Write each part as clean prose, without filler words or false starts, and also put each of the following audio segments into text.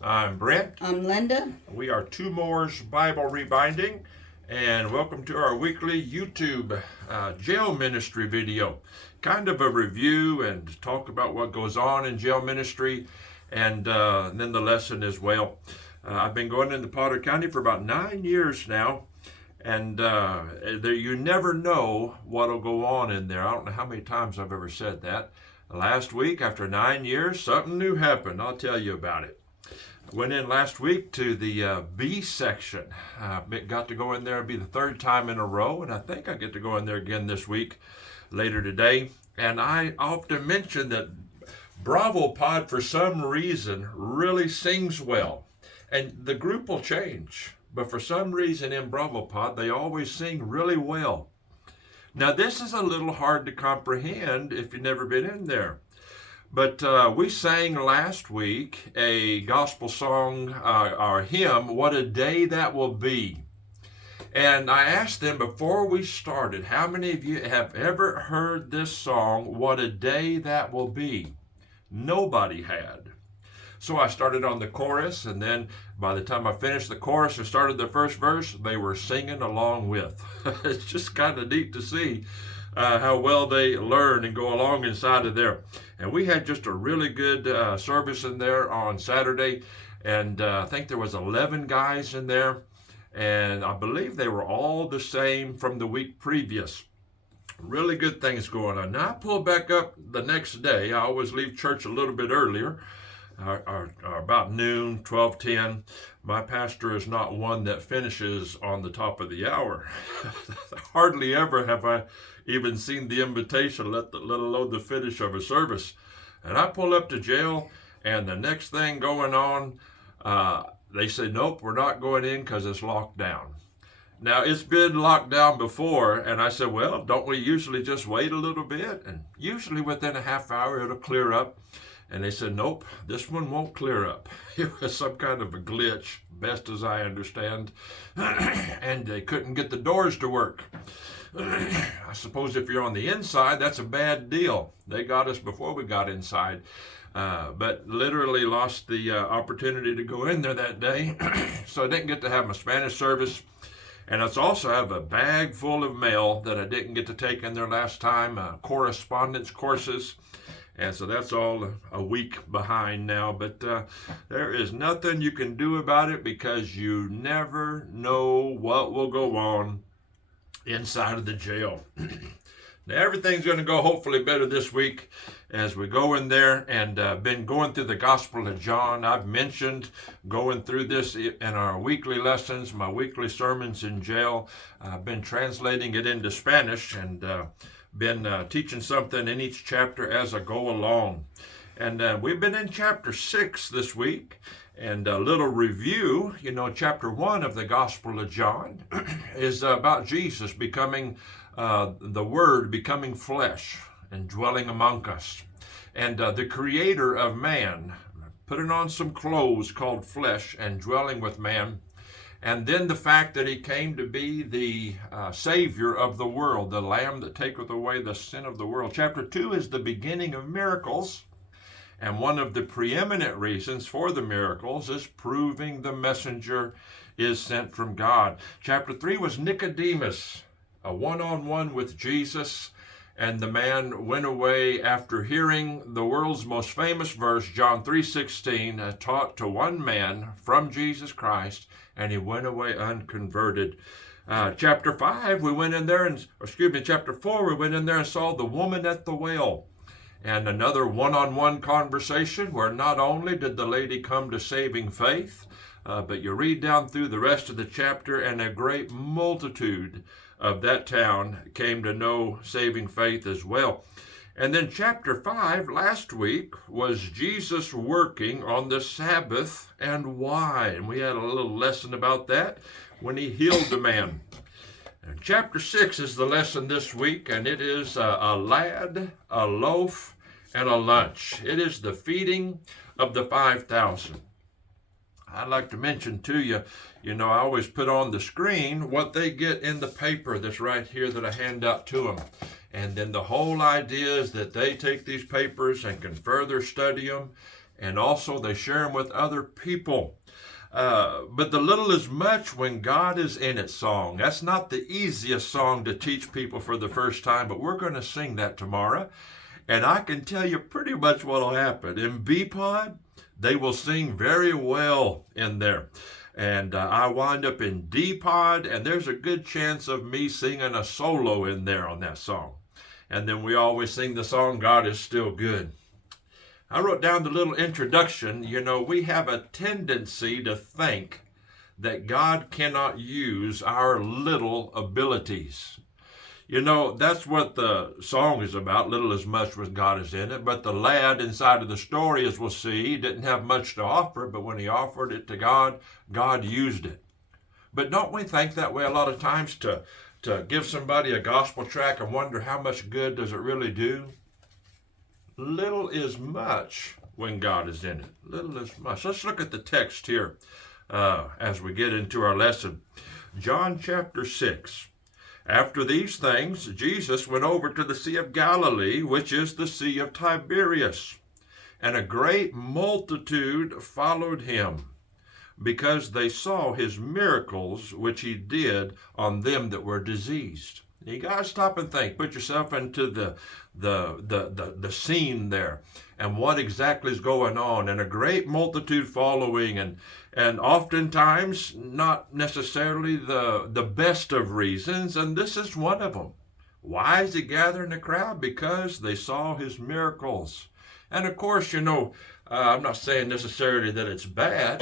I'm Brent. I'm Linda. We are Two More's Bible Rebinding, and welcome to our weekly YouTube jail ministry video. Kind of a review and talk about what goes on in jail ministry, and then the lesson as well. I've been going into Potter County for about 9 years now, and you never know what'll go on in there. I don't know how many times I've ever said that. Last week, after 9 years, something new happened. I'll tell you about it. Went in last week to the B section. Got to go in there, it'll be the third time in a row, and I think I get to go in there again this week, later today. And I often mention that Bravo Pod, for some reason, really sings well. And the group will change, but for some reason in Bravo Pod, they always sing really well. Now, this is a little hard to comprehend if you've never been in there. But we sang last week a gospel song, our hymn, What a Day That Will Be. And I asked them before we started, how many of you have ever heard this song, What a Day That Will Be? Nobody had. So I started on the chorus, and then by the time I finished the chorus and started the first verse, they were singing along with. It's just kind of neat to see how well they learn and go along inside of there. And we had just a really good service in there on Saturday, and I think there was 11 guys in there, and I believe they were all the same from the week previous. Really good things going on. Now I pulled back up the next day. I always leave church a little bit earlier, about noon, 12:10. My pastor is not one that finishes on the top of the hour. Hardly ever have I even seen the invitation, let alone the finish of a service. And I pull up to jail, and the next thing going on, they say, nope, we're not going in because it's locked down. Now, it's been locked down before, and I said, well, don't we usually just wait a little bit? And usually within a half hour, it'll clear up. And they said, nope, this one won't clear up. It was some kind of a glitch, best as I understand. And they couldn't get the doors to work. I suppose if you're on the inside, that's a bad deal. They got us before we got inside. But literally lost the opportunity to go in there that day. So I didn't get to have my Spanish service. And I also have a bag full of mail that I didn't get to take in there last time, correspondence courses. And so that's all a week behind now. But there is nothing you can do about it because you never know what will go on inside of the jail. Now, everything's going to go hopefully better this week as we go in there, and been going through the Gospel of John. I've mentioned going through this in our weekly lessons, my weekly sermons in jail. I've been translating it into Spanish and been teaching something in each chapter as I go along. And we've been in chapter 6 this week. And a little review, chapter 1 of the Gospel of John is about Jesus becoming, the Word becoming flesh and dwelling among us. And the creator of man, putting on some clothes called flesh and dwelling with man. And then the fact that he came to be the Savior of the world, the Lamb that taketh away the sin of the world. Chapter 2 is the beginning of miracles. And one of the preeminent reasons for the miracles is proving the messenger is sent from God. Chapter 3 was Nicodemus, a one-on-one with Jesus. And the man went away after hearing the world's most famous verse, John 3:16, taught to one man from Jesus Christ, and he went away unconverted. Chapter 4, we went in there and saw the woman at the well. And another one-on-one conversation where not only did the lady come to saving faith, but you read down through the rest of the chapter, and a great multitude of that town came to know saving faith as well. And then chapter 5 last week was Jesus working on the Sabbath and why. And we had a little lesson about that when he healed the man. And chapter 6 is the lesson this week, and it is a lad, a loaf, and a lunch. It is the feeding of the 5,000. I'd like to mention to you, I always put on the screen what they get in the paper that's right here that I hand out to them. And then the whole idea is that they take these papers and can further study them and also they share them with other people. But the little is much when God is in it song. That's not the easiest song to teach people for the first time, but we're going to sing that tomorrow. And I can tell you pretty much what will happen. In B-Pod, they will sing very well in there. And I wind up in D-Pod, and there's a good chance of me singing a solo in there on that song. And then we always sing the song, God is Still Good. I wrote down the little introduction. You know, we have a tendency to think that God cannot use our little abilities. You know, that's what the song is about, little as much when God is in it. But the lad inside of the story, as we'll see, didn't have much to offer, but when he offered it to God, God used it. But don't we think that way a lot of times, to give somebody a gospel tract and wonder how much good does it really do? Little is much when God is in it. Little is much. Let's look at the text here as we get into our lesson. John chapter 6. After these things, Jesus went over to the Sea of Galilee, which is the Sea of Tiberias. And a great multitude followed him, because they saw his miracles which he did on them that were diseased. You got to stop and think. Put yourself into the scene there and what exactly is going on. And a great multitude following, and oftentimes not necessarily the best of reasons. And this is one of them. Why is he gathering the crowd? Because they saw his miracles. And of course, you know, I'm not saying necessarily that it's bad,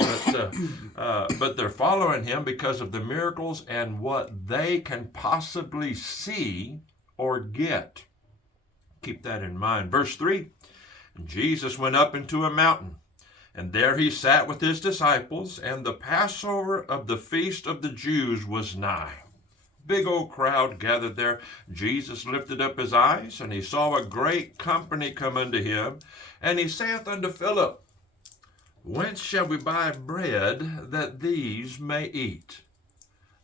but they're following him because of the miracles and what they can possibly see or get. Keep that in mind. Verse 3, Jesus went up into a mountain, and there he sat with his disciples, and the Passover of the feast of the Jews was nigh. Big old crowd gathered there. Jesus lifted up his eyes, and he saw a great company come unto him. And he saith unto Philip, Whence shall we buy bread that these may eat?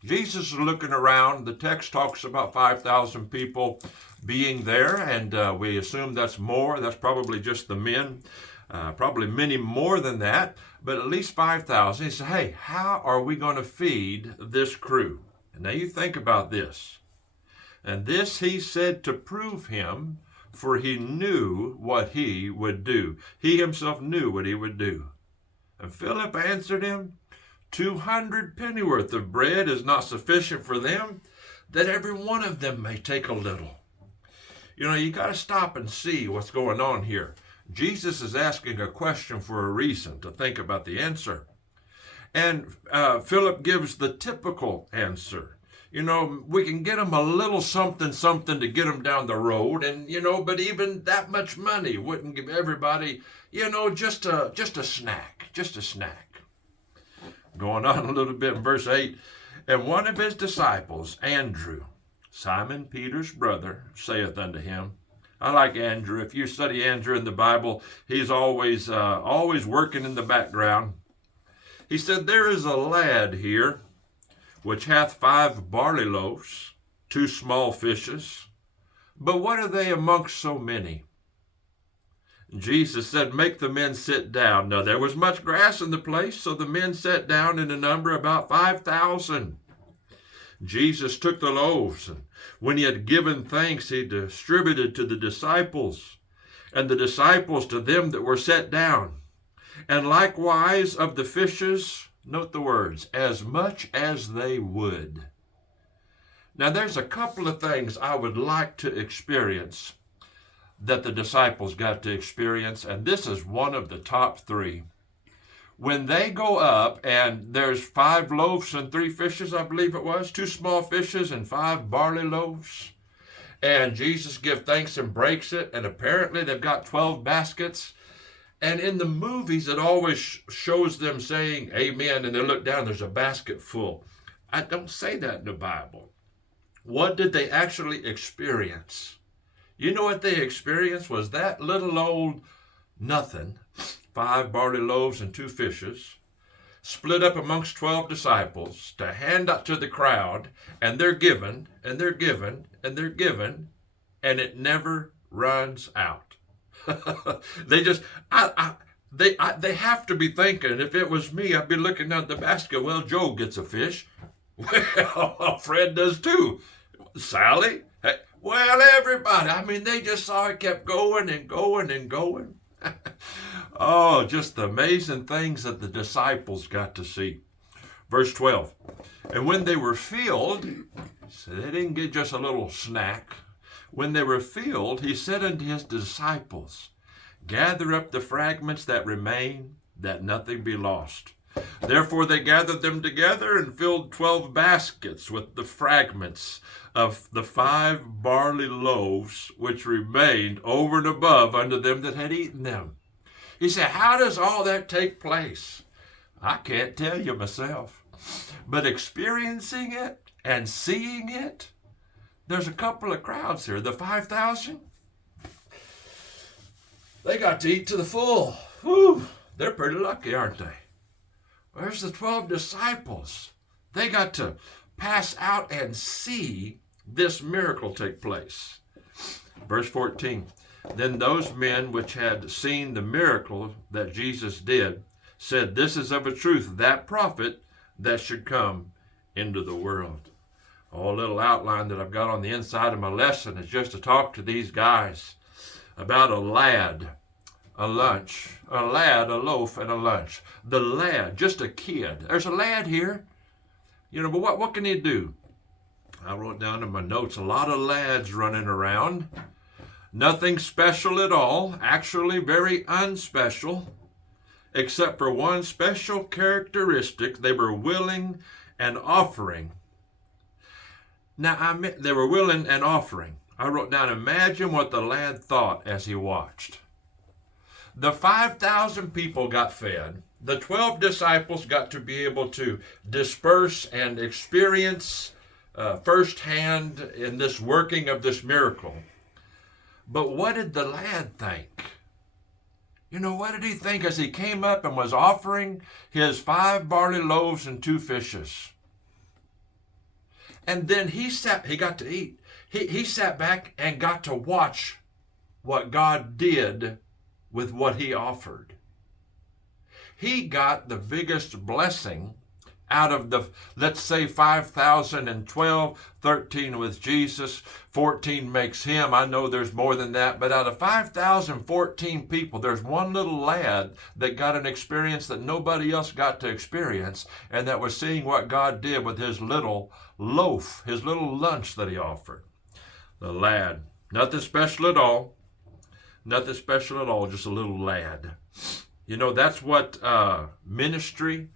Jesus is looking around. The text talks about 5,000 people being there, and we assume that's more. That's probably just the men. Probably many more than that, but at least 5,000. He said, hey, how are we going to feed this crew? And now you think about this. And this he said to prove him, for he knew what he would do. He himself knew what he would do. And Philip answered him, 200 pennyworth of bread is not sufficient for them, that every one of them may take a little. You know, you got to stop and see what's going on here. Jesus is asking a question for a reason, to think about the answer. And Philip gives the typical answer. You know, we can get them a little something to get them down the road. And, you know, but even that much money wouldn't give everybody, you know, just a snack. Going on a little bit in verse 8. And one of his disciples, Andrew, Simon Peter's brother, saith unto him. I like Andrew. If you study Andrew in the Bible, he's always working in the background. He said, There is a lad here, which hath 5 barley loaves, 2 small fishes. But what are they amongst so many? Jesus said, Make the men sit down. Now there was much grass in the place, so the men sat down in a number about 5,000. Jesus took the loaves, and when he had given thanks, he distributed to the disciples, and the disciples to them that were set down. And likewise of the fishes, note the words, as much as they would. Now there's a couple of things I would like to experience that the disciples got to experience, and this is one of the top 3. When they go up, and there's 5 loaves and 3 fishes, I believe it was, 2 small fishes and 5 barley loaves, and Jesus gives thanks and breaks it, and apparently they've got 12 baskets. And in the movies, it always shows them saying, amen, and they look down, there's a basket full. I don't say that in the Bible. What did they actually experience? You know what they experienced was that little old nothing, 5 barley loaves and 2 fishes, split up amongst 12 disciples to hand out to the crowd, and they're given, and they're given, and they're given, and it never runs out. They just, They have to be thinking, if it was me, I'd be looking at the basket. Well, Joe gets a fish. Well, Fred does too. Sally? Hey, well, everybody. I mean, they just saw it kept going and going and going. Oh, just the amazing things that the disciples got to see. Verse 12. And when they were filled, so they didn't get just a little snack. When they were filled, he said unto his disciples, gather up the fragments that remain, that nothing be lost. Therefore they gathered them together and filled 12 baskets with the fragments of the 5 barley loaves which remained over and above unto them that had eaten them. He said, how does all that take place? I can't tell you myself, but experiencing it and seeing it, there's a couple of crowds here. The 5,000, they got to eat to the full. Whew, they're pretty lucky, aren't they? Where's the 12 disciples? They got to pass out and see this miracle take place. Verse 14, then those men which had seen the miracle that Jesus did said, this is of a truth that prophet that should come into the world. A little outline that I've got on the inside of my lesson is just to talk to these guys about a lad, a lunch, a lad, a loaf, and a lunch. The lad, just a kid. There's a lad here, but what can he do? I wrote down in my notes, a lot of lads running around. Nothing special at all, actually very unspecial, except for one special characteristic. They were willing and offering. Now, they were willing and offering. I wrote down, imagine what the lad thought as he watched. The 5,000 people got fed. The 12 disciples got to be able to disperse and experience firsthand in this working of this miracle. But what did the lad think? What did he think as he came up and was offering his 5 barley loaves and 2 fishes? And then he got to eat. He sat back and got to watch what God did with what he offered. He got the biggest blessing out of the, let's say 5,012, 13 with Jesus, 14 makes him. I know there's more than that, but out of 5,014 people, there's one little lad that got an experience that nobody else got to experience, and that was seeing what God did with his little loaf, his little lunch that he offered. The lad, nothing special at all. Nothing special at all, just a little lad. That's what ministry,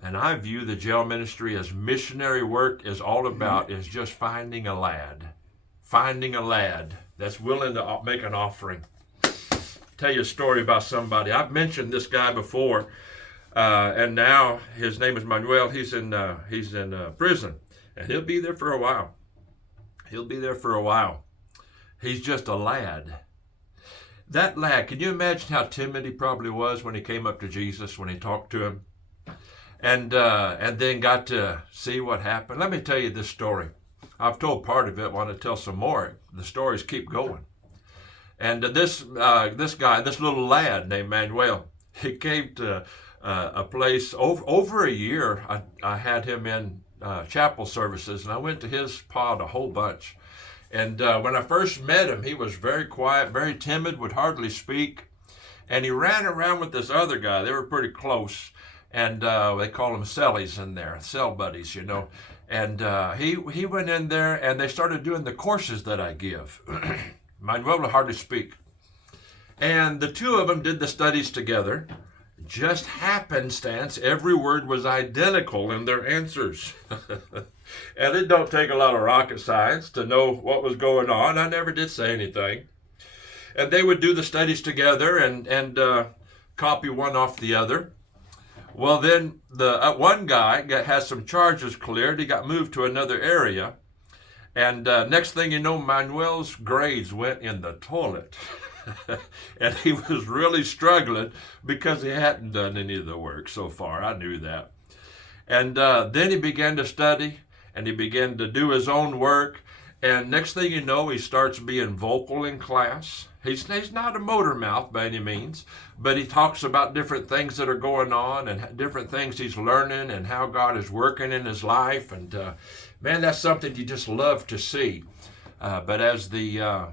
and I view the jail ministry as missionary work, is all about, is just finding a lad. Finding a lad that's willing to make an offering. Tell you a story about somebody. I've mentioned this guy before, and now his name is Manuel. He's in prison, and he'll be there for a while. He's just a lad. That lad, can you imagine how timid he probably was when he came up to Jesus, when he talked to him, and then got to see what happened? Let me tell you this story. I've told part of it. I want to tell some more. The stories keep going. And this guy, this little lad named Manuel, he came to a place over a year. I had him in chapel services, and I went to his pod a whole bunch. And when I first met him, he was very quiet, very timid, would hardly speak. And he ran around with this other guy. They were pretty close. And they call them cellies in there, cell buddies, And he went in there, and they started doing the courses that I give. Manuel would hardly speak. And the two of them did the studies together. Just happenstance, every word was identical in their answers. And it don't take a lot of rocket science to know what was going on. I never did say anything. And they would do the studies together and copy one off the other. Well, then the one guy has some charges cleared. He got moved to another area. And next thing you know, Manuel's grades went in the toilet. And he was really struggling because he hadn't done any of the work so far. I knew that. And then he began to study, and he began to do his own work. And next thing you know, he starts being vocal in class. He's not a motor mouth by any means, but he talks about different things that are going on and different things he's learning and how God is working in his life. And man, that's something you just love to see. But as the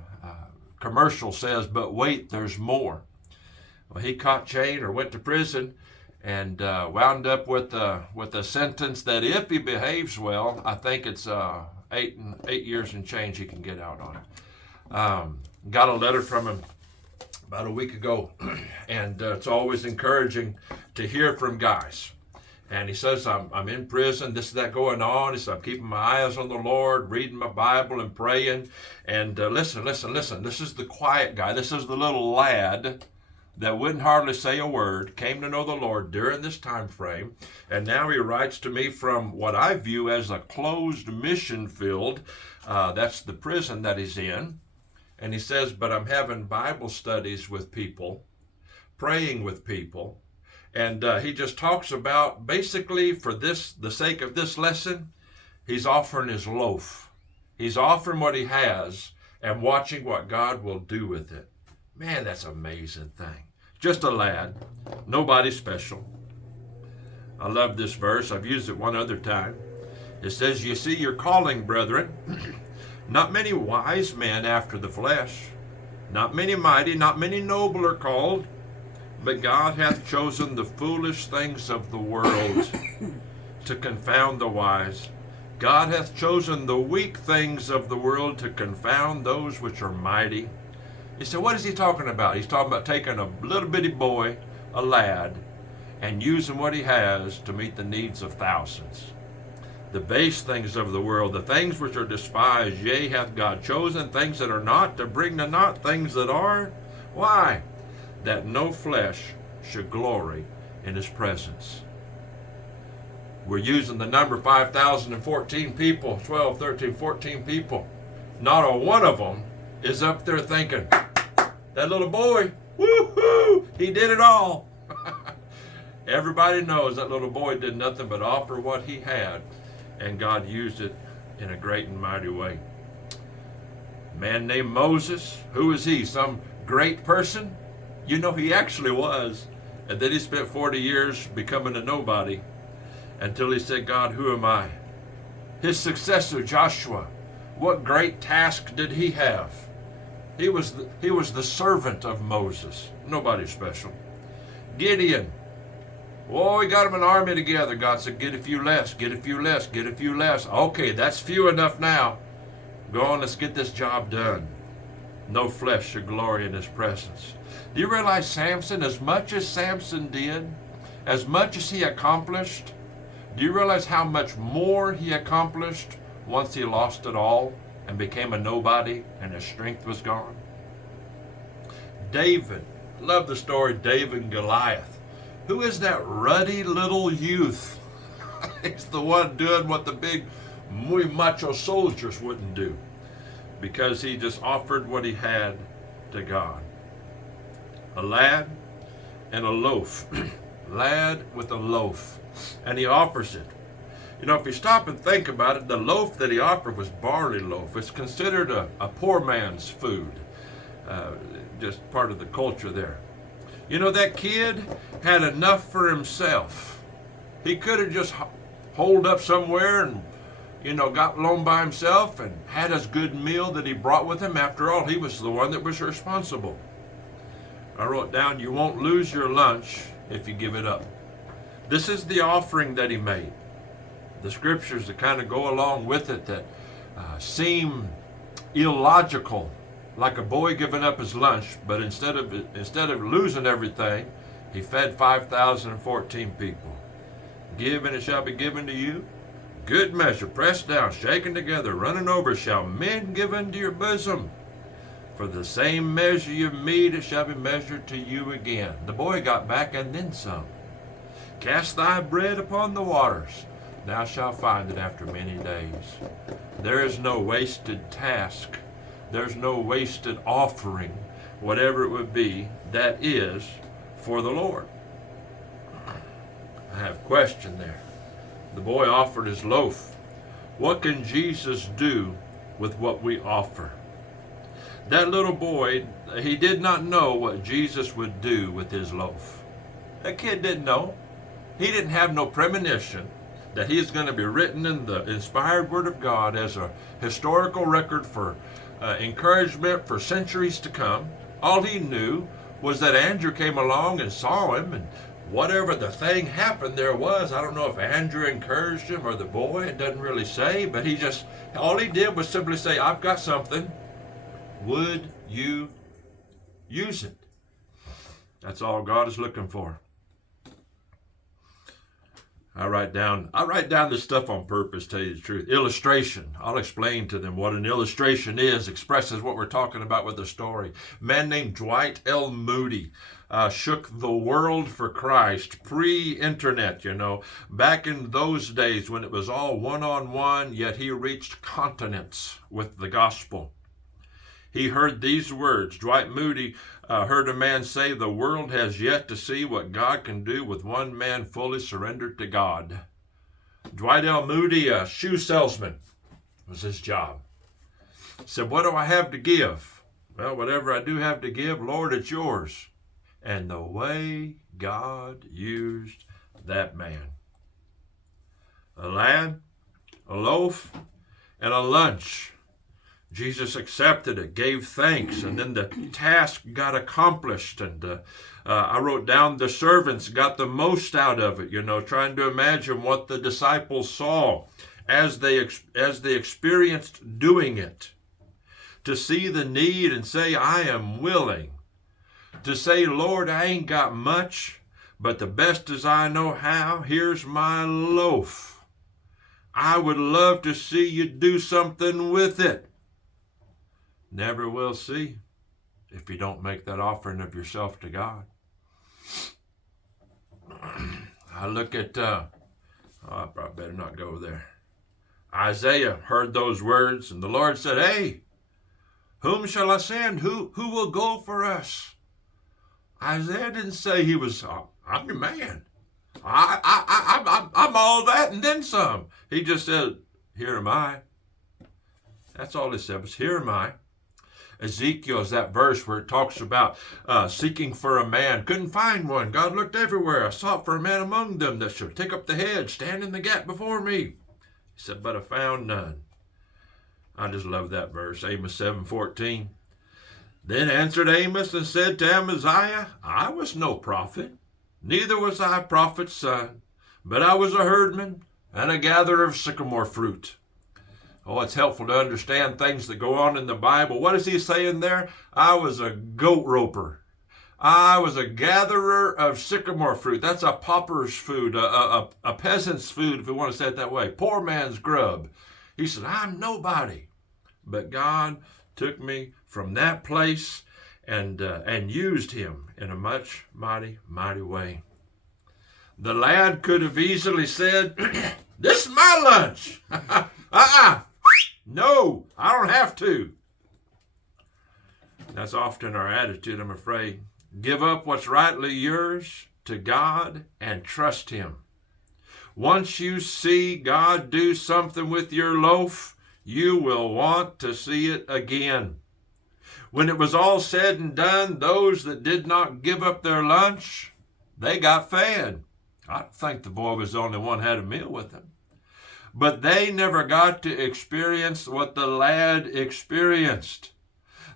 commercial says, but wait, there's more. Well, he caught chain or went to prison and wound up with a sentence that if he behaves well, I think it's 8 years and change he can get out on. Got a letter from him about a week ago, and it's always encouraging to hear from guys. And he says, I'm in prison, this is that going on. He said, I'm keeping my eyes on the Lord, reading my Bible and praying. And listen. This is the quiet guy. This is the little lad that wouldn't hardly say a word, came to know the Lord during this time frame. And now he writes to me from what I view as a closed mission field. That's the prison that he's in. And he says, but I'm having Bible studies with people, praying with people. And he just talks about, basically, for the sake of this lesson, he's offering his loaf. He's offering what he has and watching what God will do with it. Man, that's an amazing thing. Just a lad, nobody special. I love this verse. I've used it one other time. It says, you see your calling, brethren. Not many wise men after the flesh, not many mighty, not many noble are called, but God hath chosen the foolish things of the world to confound the wise. God hath chosen the weak things of the world to confound those which are mighty. You say, what is he talking about? He's talking about taking a little bitty boy, a lad, and using what he has to meet the needs of thousands. The base things of the world, the things which are despised, yea, hath God chosen things that are not, to bring to naught things that are. Why? That no flesh should glory in his presence. We're using the number 5,014 people, 12, 13, 14 people. Not a one of them is up there thinking, that little boy, woo-hoo, he did it all. Everybody knows that little boy did nothing but offer what he had, and God used it in a great and mighty way. A man named Moses, who is he? Some great person? You know, he actually was. And then he spent 40 years becoming a nobody until he said, God, who am I? His successor, Joshua, what great task did he have? He was the servant of Moses. Nobody special. Gideon. Oh, he got him an army together. God said, get a few less, get a few less, get a few less. Okay, that's few enough now. Go on, let's get this job done. No flesh should glory in his presence. Do you realize Samson, as much as Samson did, as much as he accomplished, do you realize how much more he accomplished once he lost it all and became a nobody and his strength was gone? David, love the story of David and Goliath. Who is that ruddy little youth? He's the one doing what the big, muy macho soldiers wouldn't do, because he just offered what he had to God. A lad and a loaf. Lad with a loaf. And he offers it. You know, if you stop and think about it, the loaf that he offered was barley loaf. It's considered a poor man's food. Just part of the culture there. You know, that kid had enough for himself. He could have just holed up somewhere and, you know, got alone by himself and had his good meal that he brought with him. After all, he was the one that was responsible. I wrote down, you won't lose your lunch if you give it up. This is the offering that he made. The scriptures that kind of go along with it that seem illogical, like a boy giving up his lunch, but instead of losing everything, he fed 5,014 people. Give and it shall be given to you. Good measure, pressed down, shaken together, running over, shall men give unto your bosom. For the same measure you mete, it shall be measured to you again. The boy got back and then some. Cast thy bread upon the waters. Thou shalt find it after many days. There is no wasted task. There's no wasted offering, whatever it would be, that is for the Lord. I have a question there. The boy offered his loaf. What can Jesus do with what we offer? That little boy, he did not know what Jesus would do with his loaf. That kid didn't know. He didn't have no premonition that he is going to be written in the inspired Word of God as a historical record for encouragement for centuries to come. All he knew was that Andrew came along and saw him, and whatever the thing happened there was, I don't know if Andrew encouraged him or the boy, it doesn't really say, but all he did was simply say, I've got something. Would you use it? That's all God is looking for. I write down this stuff on purpose, tell you the truth. Illustration. I'll explain to them what an illustration is, expresses what we're talking about with the story. A man named Dwight L. Moody shook the world for Christ, pre-internet, back in those days when it was all one-on-one, yet he reached continents with the gospel. He heard these words. Dwight Moody heard a man say, the world has yet to see what God can do with one man fully surrendered to God. Dwight L. Moody, a shoe salesman, was his job. Said, what do I have to give? Well, whatever I do have to give, Lord, it's yours. And the way God used that man. A lad, a loaf, and a lunch. Jesus accepted it, gave thanks, and then the task got accomplished. And I wrote down the servants got the most out of it, trying to imagine what the disciples saw as they experienced doing it. To see the need and say, I am willing. To say, Lord, I ain't got much, but the best as I know how, here's my loaf. I would love to see you do something with it. Never will see if you don't make that offering of yourself to God. I look at, I probably better not go there. Isaiah heard those words, and the Lord said, hey, whom shall I send? Who will go for us? Isaiah didn't say he was, I'm your man. I'm all that and then some. He just said, here am I. That's all he said was, here am I. Ezekiel is that verse where it talks about seeking for a man. Couldn't find one. God looked everywhere. I sought for a man among them that should take up the head, stand in the gap before me. He said, but I found none. I just love that verse, Amos 7:14. Then answered Amos and said to Amaziah, I was no prophet, neither was I a prophet's son, but I was a herdman and a gatherer of sycamore fruit. Oh, it's helpful to understand things that go on in the Bible. What is he saying there? I was a goat roper. I was a gatherer of sycamore fruit. That's a pauper's food, a peasant's food, if we want to say it that way. Poor man's grub. He said, I'm nobody. But God took me from that place and used him in a much mighty, mighty way. The lad could have easily said, this is my lunch. No, I don't have to. That's often our attitude, I'm afraid. Give up what's rightly yours to God and trust him. Once you see God do something with your loaf, you will want to see it again. When it was all said and done, those that did not give up their lunch, they got fed. I don't think the boy was the only one who had a meal with him. But they never got to experience what the lad experienced.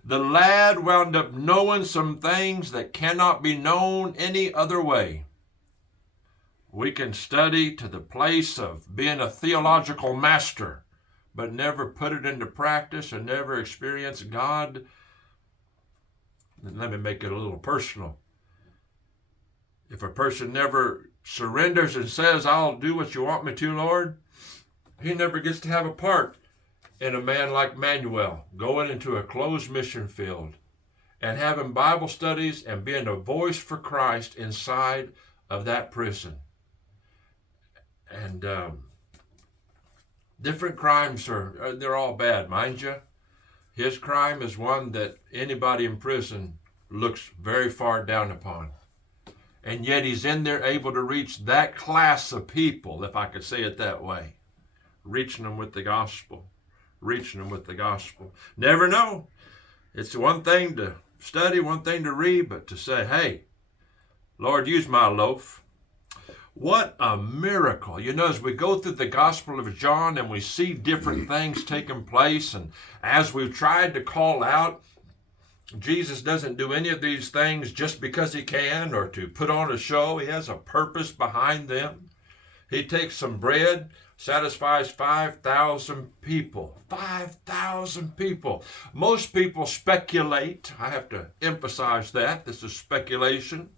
The lad wound up knowing some things that cannot be known any other way. We can study to the place of being a theological master, but never put it into practice and never experience God. Let me make it a little personal. If a person never surrenders and says, I'll do what you want me to, Lord, he never gets to have a part in a man like Manuel going into a closed mission field and having Bible studies and being a voice for Christ inside of that prison. And different crimes they're all bad, mind you. His crime is one that anybody in prison looks very far down upon. And yet he's in there able to reach that class of people, if I could say it that way. Reaching them with the gospel. Reaching them with the gospel. Never know. It's one thing to study, one thing to read, but to say, hey, Lord, use my loaf. What a miracle. You know, as we go through the Gospel of John and we see different things taking place, and as we've tried to call out, Jesus doesn't do any of these things just because he can or to put on a show. He has a purpose behind them. He takes some bread, satisfies 5,000 people. 5,000 people. Most people speculate, I have to emphasize that, this is speculation,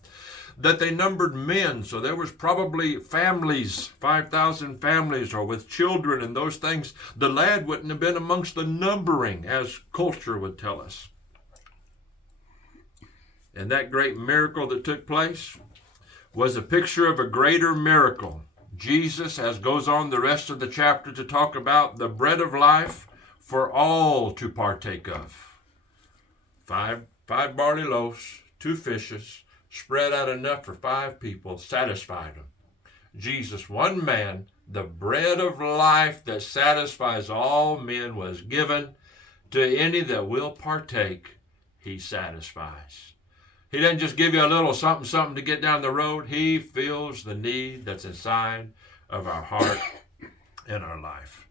that they numbered men, so there was probably families, 5,000 families, or with children and those things. The lad wouldn't have been amongst the numbering, as culture would tell us. And that great miracle that took place was a picture of a greater miracle. Jesus, as goes on the rest of the chapter to talk about the bread of life for all to partake of. Five barley loaves, 2 fishes, spread out enough for 5 people, satisfied them. Jesus, one man, the bread of life that satisfies all men, was given to any that will partake. He satisfies. He doesn't just give you a little something to get down the road. He fills the need that's inside of our heart and our life.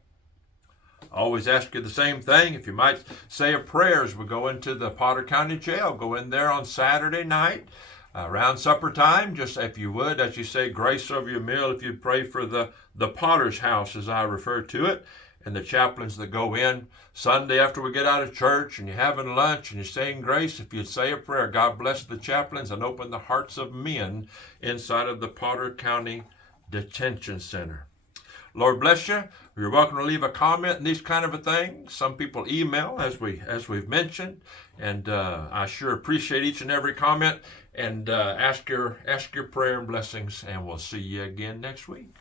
I always ask you the same thing. If you might say a prayer as we go into the Potter County Jail, go in there on Saturday night around supper time. Just if you would, as you say grace over your meal, if you'd pray for the Potter's house, as I refer to it, and the chaplains that go in Sunday after we get out of church and you're having lunch and you're saying grace, if you'd say a prayer, God bless the chaplains and open the hearts of men inside of the Potter County Detention Center. Lord bless you. You're welcome to leave a comment and these kind of a thing. Some people email, as we've mentioned, and I sure appreciate each and every comment. And ask your prayer and blessings, and we'll see you again next week.